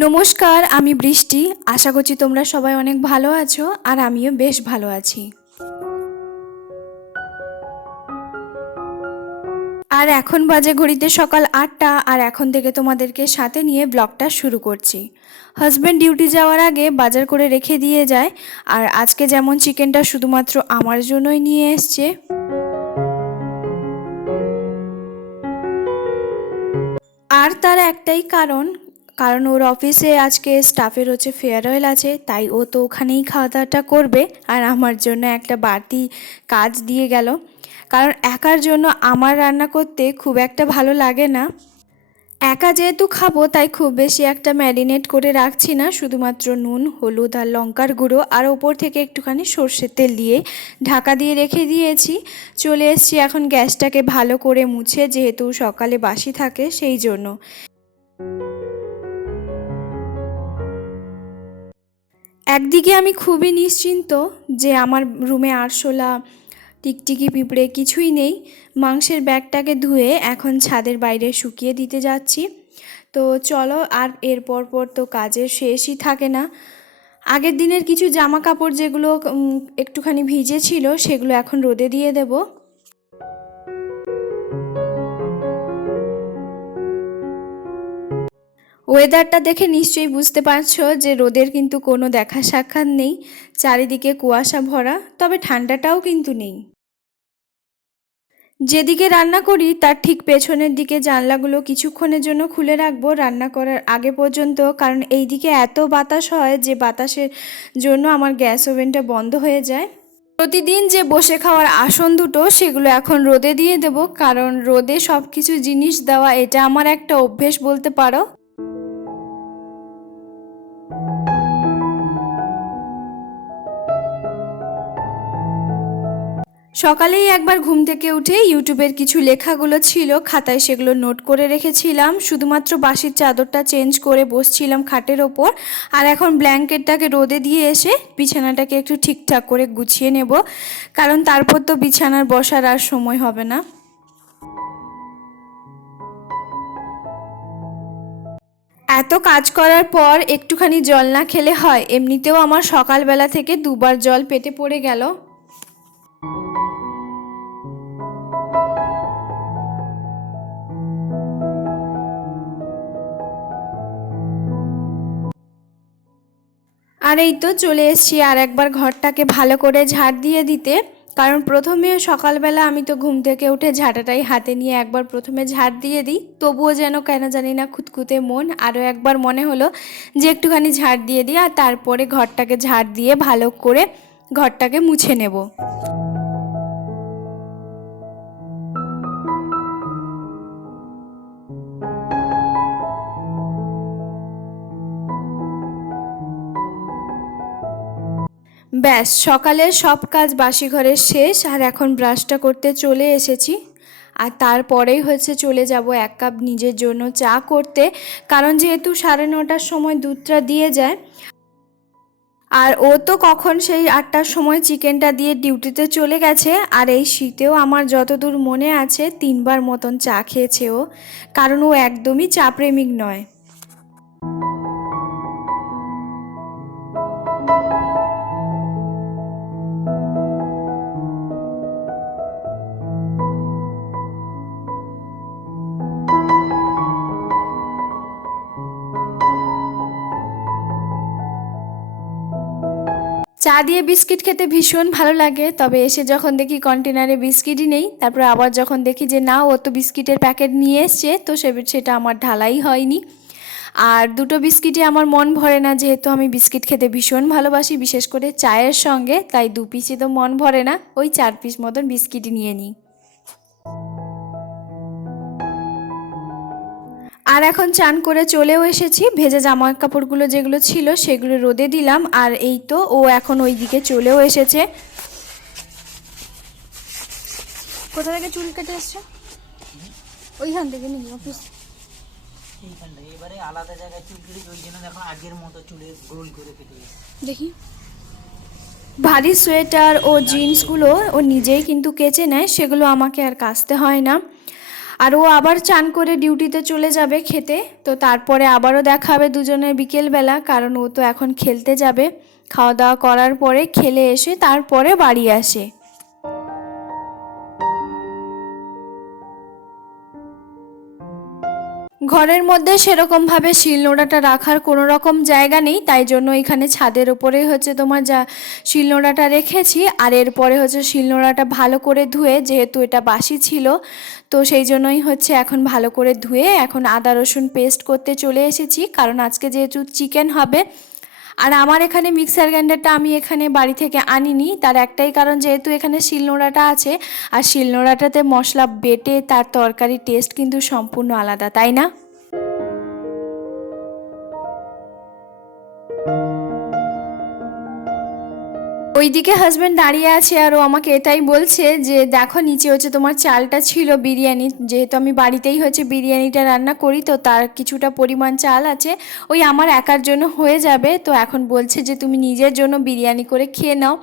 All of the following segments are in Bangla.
নমস্কার, আমি বৃষ্টি। আশা করছি তোমরা সবাই অনেক ভালো আছো আর আমিও বেশ ভালো আছি। আর এখন বাজে ঘড়িতে সকাল ৮টা আর এখন থেকে তোমাদেরকে সাথে নিয়ে ব্লগটা শুরু করছি। হাজব্যান্ড ডিউটি যাওয়ার আগে বাজার করে রেখে দিয়ে যায়। আর আজকে যেমন চিকেনটা শুধুমাত্র আমার জন্যই নিয়ে এসছে। আর তার একটাই কারণ ওর অফিসে আজকে স্টাফের হচ্ছে ফেয়ারওয়েল আছে, তাই ও তো ওখানেই খাওয়া দাওয়াটা করবে। আর আমার জন্য একটা বাড়তি কাজ দিয়ে গেল, কারণ একার জন্য আমার রান্না করতে খুব একটা ভালো লাগে না। একা যেহেতু খাবো তাই খুব বেশি একটা ম্যারিনেট করে রাখছি না, শুধুমাত্র নুন, হলুদ আর লঙ্কার গুঁড়ো আর ওপর থেকে একটুখানি সর্ষের তেল দিয়ে ঢাকা দিয়ে রেখে দিয়েছি। চলে এসেছি এখন গ্যাসটাকে ভালো করে মুছে, যেহেতু সকালে বাসি থাকে সেই জন্য। একদিকে আমি খুবই নিশ্চিন্ত যে আমার রুমে আরশোলা, টিকটিকি, পিঁপড়ে কিছুই নেই। মাংসের ব্যাগটাকে ধুয়ে এখন ছাদের বাইরে শুকিয়ে দিতে যাচ্ছি। তো চলো, আর এর পর তো কাজের শেষই থাকে না। আগের দিনের কিছু জামা কাপড় যেগুলো একটুখানি ভিজে ছিল সেগুলো এখন রোদে দিয়ে দেবো। ওয়েদারটা দেখে নিশ্চয়ই বুঝতে পারছো যে রোদের কিন্তু কোনো দেখা সাক্ষাৎ নেই, চারিদিকে কুয়াশা ভরা, তবে ঠান্ডাটাও কিন্তু নেই। যেদিকে রান্না করি তার ঠিক পেছনের দিকে জানলাগুলো কিছুক্ষণের জন্য খুলে রাখবো রান্না করার আগে পর্যন্ত, কারণ এই দিকে এত বাতাস হয় যে বাতাসের জন্য আমার গ্যাস ওভেনটা বন্ধ হয়ে যায়। প্রতিদিন যে বসে খাওয়ার আসন দুটো সেগুলো এখন রোদে দিয়ে দেব, কারণ রোদে সব কিছু জিনিস দেওয়া এটা আমার একটা অভ্যেস বলতে পারো। সকালেই একবার ঘুম থেকে উঠে ইউটিউবের কিছু লেখাগুলো ছিল খাতায়, সেগুলো নোট করে রেখেছিলাম। শুধুমাত্র বাসির চাদরটা চেঞ্জ করে বসছিলাম খাটের ওপর। আর এখন ব্ল্যাঙ্কেটটাকে রোদে দিয়ে এসে বিছানাটাকে একটু ঠিকঠাক করে গুছিয়ে নেব, কারণ তারপর তো বিছানার বসার আর সময় হবে না। এত কাজ করার পর একটুখানি জল না খেলে হয়? এমনিতেও আমার সকালবেলা থেকে দুবার জল পেটে পড়ে গেল। আর এই তো চলে এসেছি আর একবার ঘরটাকে ভালো করে ঝাড় দিয়ে দিতে, কারণ প্রথমে সকালবেলা আমি তো ঘুম থেকে উঠে ঝাঁটাটাই হাতে নিয়ে একবার প্রথমে ঝাড় দিয়ে দিই, তবুও যেন কেন জানি না খুঁতখুঁতে মন, আরও একবার মনে হলো যে একটুখানি ঝাড় দিয়ে দিই, আর তারপরে ঘরটাকে ঝাড় দিয়ে ভালো করে ঘরটাকে মুছে নেব। ব্যাস, সকালের সব কাজ বাসি ঘরের শেষ, আর এখন ব্রাশটা করতে চলে এসেছি। আর তারপরেই হচ্ছে চলে যাব এক কাপ নিজের জন্য চা করতে, কারণ যেহেতু 9:30টার সময় দুধটা দিয়ে যায়। আর ও তো কখন সেই 8টার সময় চিকেনটা দিয়ে ডিউটিতে চলে গেছে। আর এই শীতেও আমার যতদূর মনে আছে 3বার মতন চা খেয়েছে ও, কারণ ও একদমই চা প্রেমিক নয়। চা দিয়ে বিস্কিট খেতে ভীষণ ভালো লাগে, তবে এসে যখন দেখি কন্টেনারে বিস্কিটই নেই, তারপরে আবার যখন দেখি যে না, ও তো বিস্কিটের প্যাকেট নিয়ে এসছে, তো সেটা আমার ঢালাই হয়নি। আর দুটো বিস্কিটই আমার মন ভরে না, যেহেতু আমি বিস্কিট খেতে ভীষণ ভালোবাসি, বিশেষ করে চায়ের সঙ্গে, তাই 2 পিসই তো মন ভরে না, ওই 4 পিস মতন বিস্কিটই নিয়ে নিই। আর এখন চান করে চলেও এসেছি, ভেজা জামা কাপড়গুলো যেগুলো ছিল সেগুলো রোদে দিলাম। আর এই তো ও এখন ওই দিকে চলেও এসেছে। কোথা থেকে চুল কেটে এসছে? ওইখান থেকে নিই অফিস। এইখানটা এবারে আলাদা জায়গায় চুল কেটে, ওই জন্য দেখো আগের মতো চুলে গোল করে কেটে গেছে। দেখি, ভারী সোয়েটার ও জিন্সগুলো ও নিজেই কিন্তু কেচে নেয়, সেগুলো আমাকে আর কাচতে হয় না। আর ও আবার চান করে ডিউটিতে চলে যাবে খেতে। তো তারপরে আবারও দেখা হবে দুজনের বিকেলবেলা, কারণ ও তো এখন খেলতে যাবে। খাওয়া দাওয়া করার পরে খেলে এসে তারপরে বাড়ি আসে। ঘরের মধ্যে সেরকমভাবে শিলনোড়াটা রাখার কোনো রকম জায়গা নেই, তাই জন্য এখানে ছাদের ওপরেই হচ্ছে তোমার যা শিলনোড়াটা রেখেছি। আর এরপরে হচ্ছে শিলনোড়াটা ভালো করে ধুয়ে, যেহেতু এটা বাসি ছিল তো সেই জন্যই হচ্ছে এখন ভালো করে ধুয়ে এখন আদা রসুন পেস্ট করতে চলে এসেছি, কারণ আজকে যেহেতু চিকেন হবে। আর আমার এখানে মিক্সার গ্রাইন্ডারটা আমি এখানে বাড়ি থেকে আনিনি, তার একটাই কারণ, যেহেতু এখানে শিলনোড়াটা আছে। আর শিলনোড়াটাতে মশলা বেটে তার তরকারি টেস্ট কিন্তু সম্পূর্ণ আলাদা, তাই না? ওইদিকে হাজব্যান্ড দাঁড়িয়ে আছে আর ও আমাকে এটাই বলছে যে দেখো নিচে হচ্ছে তোমার চালটা ছিল বিরিয়ানি, যেহেতু আমি বাড়িতেই হচ্ছে বিরিয়ানিটা রান্না করি তো তার কিছুটা পরিমাণ চাল আছে, ওই আমার একার জন্য হয়ে যাবে। তো এখন বলছে যে তুমি নিজের জন্য বিরিয়ানি করে খেয়ে নাও।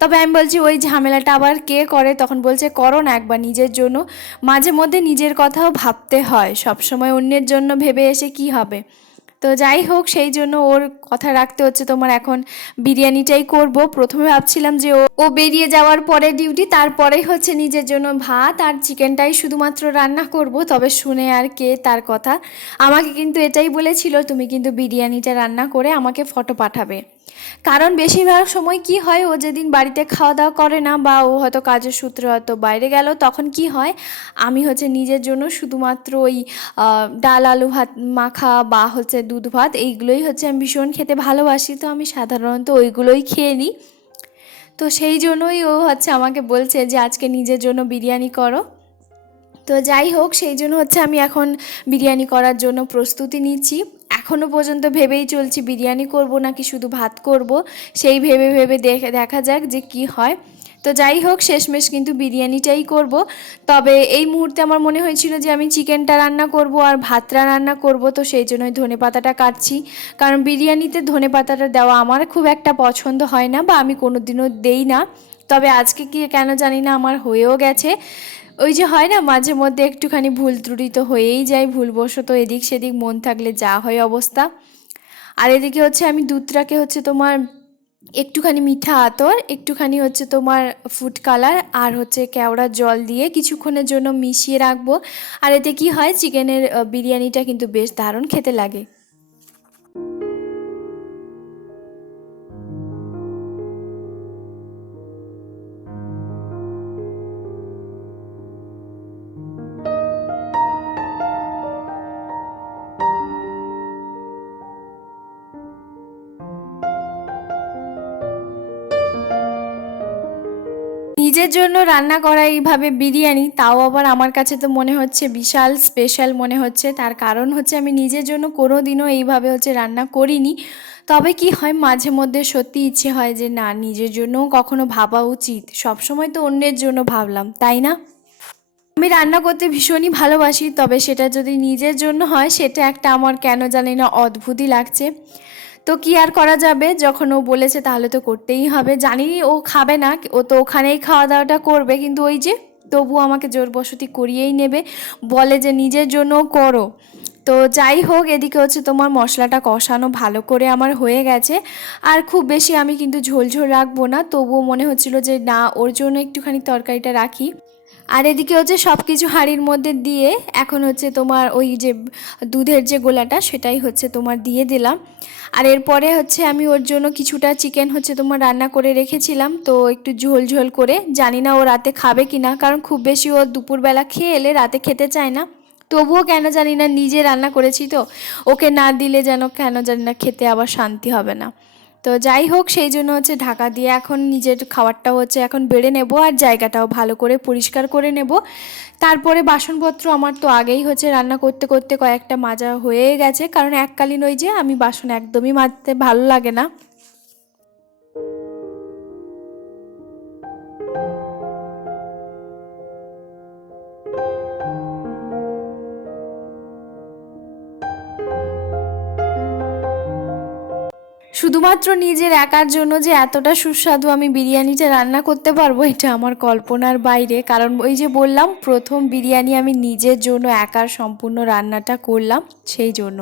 তবে আমি বলছি ওই ঝামেলাটা আবার কে করে, তখন বলছে করো না একবার নিজের জন্য। মাঝে মধ্যে নিজের কথাও ভাবতে হয়, সবসময় অন্যের জন্য ভেবে এসে কি হবে। তো যাই হোক, সেই জন্য ওর কথা রাখতে হচ্ছে, তোমার এখন বিরিয়ানিটাই করব। প্রথমে ভাবছিলাম যে ও ও বেরিয়ে যাওয়ার পরে ডিউটি, তারপরেই হচ্ছে নিজের জন্য ভাত আর চিকেনটাই শুধুমাত্র রান্না করব। তবে শুনে আর কে তার কথা, আমাকে কিন্তু এটাই বলেছিল তুমি কিন্তু বিরিয়ানিটা রান্না করে আমাকে ফটো পাঠাবে। কারণ বেশিরভাগ সময় কি হয়, ও যেদিন বাড়িতে খাওয়া দাওয়া করে না বা ও হয়তো কাজের সূত্রে হয়তো বাইরে গেল, তখন কি হয় আমি হচ্ছে নিজের জন্য শুধুমাত্র ওই ডাল আলু ভাত মাখা বা হচ্ছে দুধ ভাত, এইগুলোই হচ্ছে আমি ভীষণ খেতে ভালোবাসি, তো আমি সাধারণত ওইগুলোই খেয়ে নিই। তো সেই জন্যই ও হচ্ছে আমাকে বলছে যে আজকে নিজের জন্য বিরিয়ানি করো। তো যাই হোক, সেই জন্য হচ্ছে আমি এখন বিরিয়ানি করার জন্য প্রস্তুতি নিচ্ছি। এখনও পর্যন্ত ভেবেই চলছি বিরিয়ানি করব নাকি শুধু ভাত করব, সেই ভেবে ভেবে দেখা যাক যে কি হয়। তো যাই হোক, শেষমেশ কিন্তু বিরিয়ানিটাই করব। তবে এই মুহূর্তে আমার মনে হয়েছিল যে আমি চিকেনটা রান্না করব আর ভাতটা রান্না করব, তো সেই জন্যই ধনেপাতাটা কাটছি। কারণ বিরিয়ানিতে ধনেপাতাটা দেওয়া আমার খুব একটা পছন্দ হয় না বা আমি কোনো দিনও দেই না। তবে আজকে কি কেন জানি না আমার হয়েও গেছে। ওই যে হয় না মাঝে মধ্যে একটুখানি ভুল ত্রুটি তো হয়েই যায়, ভুলবশত এদিক সেদিক মন থাকলে যা হয় অবস্থা। আর এদিকে হচ্ছে আমি দুধটাকে হচ্ছে তোমার একটুখানি মিঠা আতর, একটুখানি হচ্ছে তোমার ফুড কালার আর হচ্ছে কেওড়া জল দিয়ে কিছুক্ষণের জন্য মিশিয়ে রাখবো। আর এতে কি হয়, চিকেনের বিরিয়ানিটা কিন্তু বেশ দারুণ খেতে লাগে। নিজের জন্য রান্না করা এইভাবে বিরিয়ানি, তাও আবার আমার কাছে তো মনে হচ্ছে বিশাল স্পেশাল মনে হচ্ছে। তার কারণ হচ্ছে আমি নিজের জন্য কোনো দিনও এইভাবে হচ্ছে রান্না করিনি। তবে কি হয়, মাঝে মধ্যে সত্যি ইচ্ছে হয় যে না, নিজের জন্যও কখনো ভাবা উচিত, সবসময় তো অন্যের জন্য ভাবলাম, তাই না? আমি রান্না করতে ভীষণই ভালোবাসি, তবে সেটা যদি নিজের জন্য হয় সেটা একটা আমার কেন জানি না অদ্ভুতই লাগছে। তো কি আর করা যাবে, যখন ও বলেছে তাহলে তো করতেই হবে। জানি ও খাবে না, ও তো ওখানেই খাওয়া দাওয়াটা করবে, কিন্তু ওই যে তবু আমাকে জোরবশতি করিয়েই নেবে, বলে যে নিজের জন্যও করো। তো যাই হোক, এদিকে হচ্ছে তোমার মশলাটা কষানো ভালো করে আমার হয়ে গেছে। আর খুব বেশি আমি কিন্তু ঝোল ঝোল রাখবো না, তবুও মনে হচ্ছিল যে না, ওর জন্য একটুখানি তরকারিটা রাখি। আর এদিকে হচ্ছে সব কিছু হাঁড়ির মধ্যে দিয়ে এখন হচ্ছে তোমার ওই যে দুধের যে গোলাটা সেটাই হচ্ছে তোমার দিয়ে দিলাম। আর এরপরে হচ্ছে আমি ওর জন্য কিছুটা চিকেন হচ্ছে তোমার রান্না করে রেখেছিলাম, তো একটু ঝোল ঝোল করে, জানি না ও রাতে খাবে কি না, কারণ খুব বেশি ও দুপুরবেলা খেয়ে এলে রাতে খেতে চায় না। তবুও কেন জানি না, নিজে রান্না করেছি তো ওকে না দিলে যেন কেন জানি না খেতে আবার শান্তি হবে না। তো যাই হোক, সেই জন্য হচ্ছে ঢাকা দিয়ে এখন নিজের খাবারটাও হচ্ছে এখন বেড়ে নেব আর জায়গাটাও ভালো করে পরিষ্কার করে নেব। তারপরে বাসনপত্র আমার তো আগেই হচ্ছে রান্না করতে করতে কয়েকটা মাজা হয়ে গেছে, কারণ এককালীন ওই যে আমি বাসন একদমই মাজতে ভালো লাগে না। শুধুমাত্র নিজের একার জন্য যে এতটা সুস্বাদু আমি বিরিয়ানিটা রান্না করতে পারবো এটা আমার কল্পনার বাইরে। কারণ ওই যে বললাম, প্রথম বিরিয়ানি আমি নিজের জন্য একার সম্পূর্ণ রান্নাটা করলাম, সেই জন্য।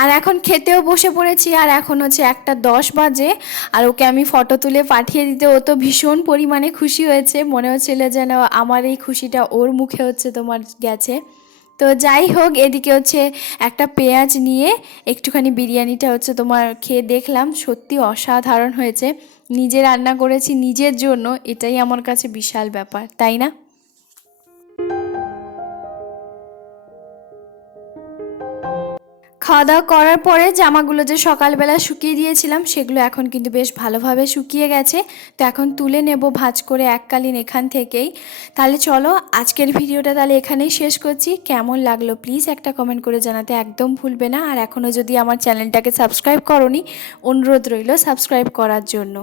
আর এখন খেতেও বসে পড়েছি, আর এখন হচ্ছে 1:10 বাজে। আর ওকে আমি ফটো তুলে পাঠিয়ে দিতে ও তো ভীষণ পরিমাণে খুশি হয়েছে, মনে হচ্ছিল যেন আমার এই খুশিটা ওর মুখে হচ্ছে তোমার গেছে। তো যাই হোক, এদিকে হচ্ছে একটা পেঁয়াজ নিয়ে একটুখানি বিরিয়ানিটা হচ্ছে তোমার খেয়ে দেখলাম, সত্যি অসাধারণ হয়েছে। নিজে রান্না করেছি নিজের জন্য, এটাই আমার কাছে বিশাল ব্যাপার, তাই না? খাওয়া দাওয়া করার পরে জামাগুলো যে সকালবেলা শুকিয়ে দিয়েছিলাম সেগুলো এখন কিন্তু বেশ ভালোভাবে শুকিয়ে গেছে। তো এখন তুলে নেব ভাঁজ করে এককালীন এখান থেকেই। তাহলে চলো আজকের ভিডিওটা তাহলে এখানেই শেষ করছি। কেমন লাগলো প্লিজ একটা কমেন্ট করে জানাতে একদম ভুলবে না। আর এখনও যদি আমার চ্যানেলটাকে সাবস্ক্রাইব করোনি, অনুরোধ রইল সাবস্ক্রাইব করার জন্য।